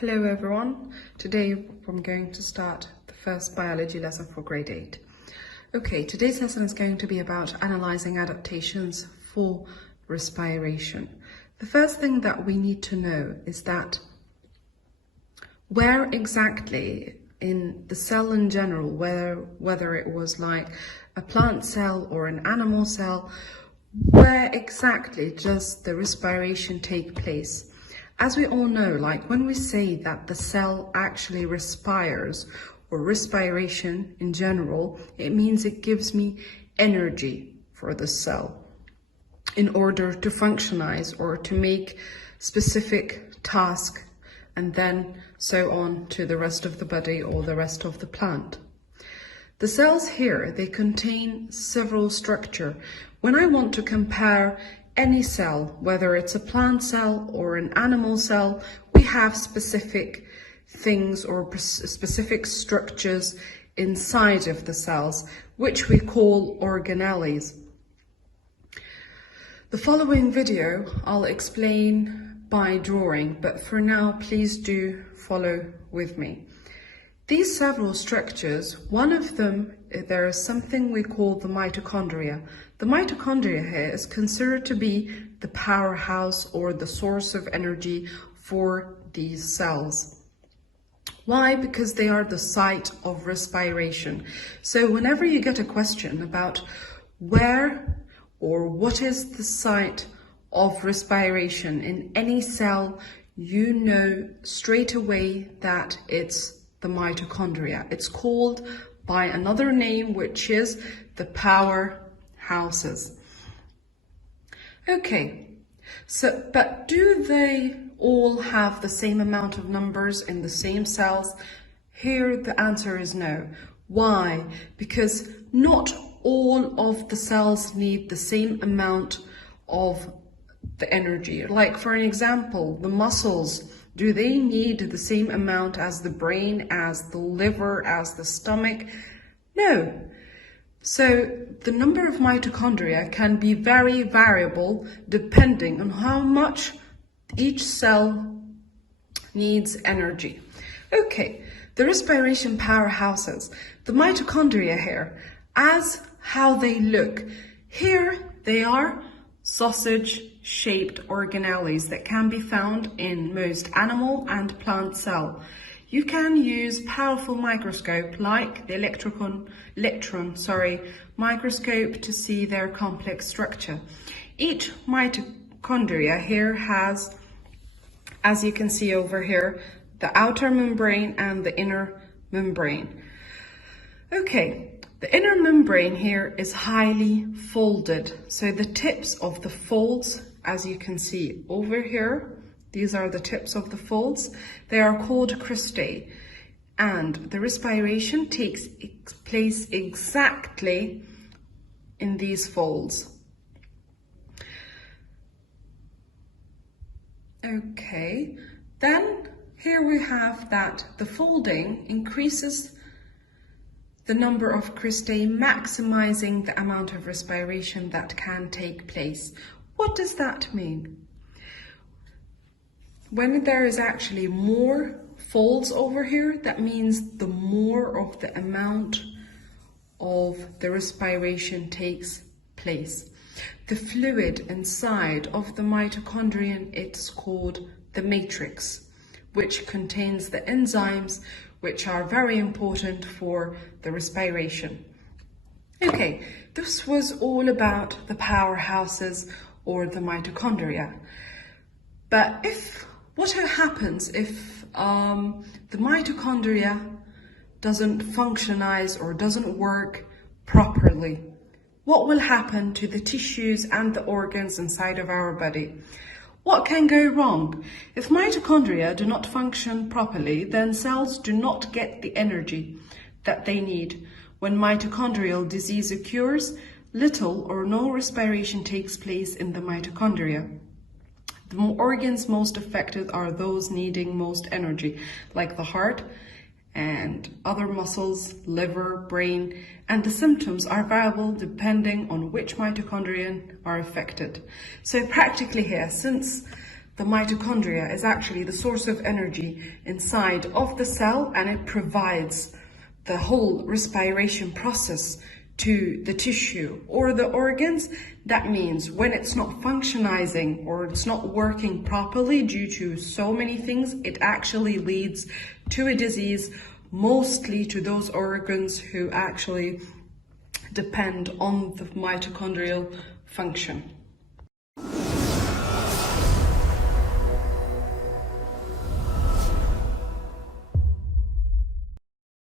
Hello everyone, today I'm going to start the first biology lesson for grade 8. Okay, today's lesson is going to be about analyzing adaptations for respiration. The first thing that we need to know is that where exactly in the cell in general, whether it was like a plant cell or an animal cell, where exactly does the respiration take place? As we all know, like when we say that the cell actually respires, or respiration in general, it means it gives me energy for the cell in order to functionize or to make specific task, and then so on to the rest of the body or the rest of the plant. The cells here, they contain several structures. When I want to compare any cell, whether it's a plant cell or an animal cell, we have specific things or specific structures inside of the cells, which we call organelles. The following video I'll explain by drawing, but for now, please do follow with me. These several structures, one of them, there is something we call the mitochondria. The mitochondria here is considered to be the powerhouse or the source of energy for these cells. Why? Because they are the site of respiration. So whenever you get a question about where or what is the site of respiration in any cell, you know straight away that it's the mitochondria. It's called by another name, which is the powerhouses. Okay, so but do they all have the same amount of numbers in the same cells? Here the answer is no. Why? Because not all of the cells need the same amount of the energy. Like for an example, the muscles, do they need the same amount as the brain, as the liver, as the stomach? No. So the number of mitochondria can be very variable depending on how much each cell needs energy. Okay, the respiration powerhouses, the mitochondria here, as how they look. Here they are sausage-shaped organelles that can be found in most animal and plant cell. You can use powerful microscope like the electron microscope to see their complex structure. Each mitochondria here has, as you can see over here, the outer membrane and the inner membrane. Okay. The inner membrane here is highly folded. So the tips of the folds, as you can see over here, these are the tips of the folds. They are called cristae. And the respiration takes place exactly in these folds. Okay, then here we have that the folding increases the number of cristae, maximizing the amount of respiration that can take place. What does that mean? When there is actually more folds over here, that means the more of the amount of the respiration takes place. The fluid inside of the mitochondrion, it's called the matrix, which contains the enzymes which are very important for the respiration. Okay, this was all about the powerhouses or the mitochondria. But what happens if the mitochondria doesn't functionize or doesn't work properly? What will happen to the tissues and the organs inside of our body? What can go wrong? If mitochondria do not function properly, then cells do not get the energy that they need. When mitochondrial disease occurs, little or no respiration takes place in the mitochondria. The organs most affected are those needing most energy, like the heart and other muscles, liver, brain, and the symptoms are variable depending on which mitochondria are affected. So practically here, since The mitochondria is actually the source of energy inside of the cell, and it provides the whole respiration process to the tissue or the organs. That means when it's not functioning or it's not working properly due to so many things, it actually leads to a disease, mostly to those organs who actually depend on the mitochondrial function.